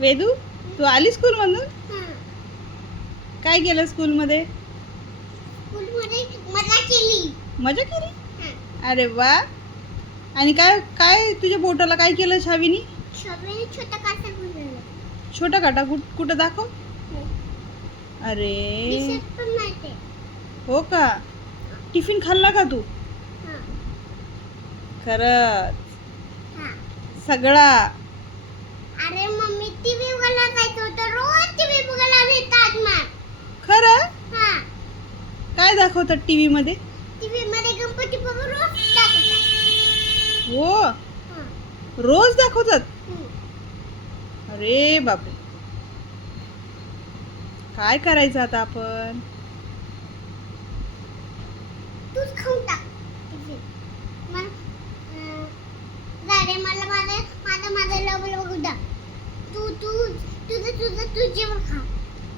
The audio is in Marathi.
वेदू, तू आली स्कूलमधून? हां. काय केलं स्कूलमध्ये? स्कूलमध्ये मजा केली. मजा केली? हां. अरे वा. आणि काय काय तुझ्या बोटाला काय केलं छावीनी? शॉपीने छोटा कासा बनवला. छोटा काटा कुठं दाखव. अरे दिसत पण नाही ते. हो का? टिफिन खाल्ला का तू? हां. खरंच हां. सगळा? अरे मम्मी टीव्ही बघायला जायचं होतं. रोज टीव्ही बघायला भेटतात मग. खरं? हां. काय दाखवतात टीव्ही मध्ये? टीव्ही मध्ये गणपती बाबा रोज दाखवतात. हो, हां. रोज दाखवतात? हं. अरे बापरे, काय करायचं आता आपण? तूच खाऊन टाक टिफिन. मग झाले मला माझं माझं माझं लवकर बघू द्या. तू तू तुझं तुझं तू जेवण खा.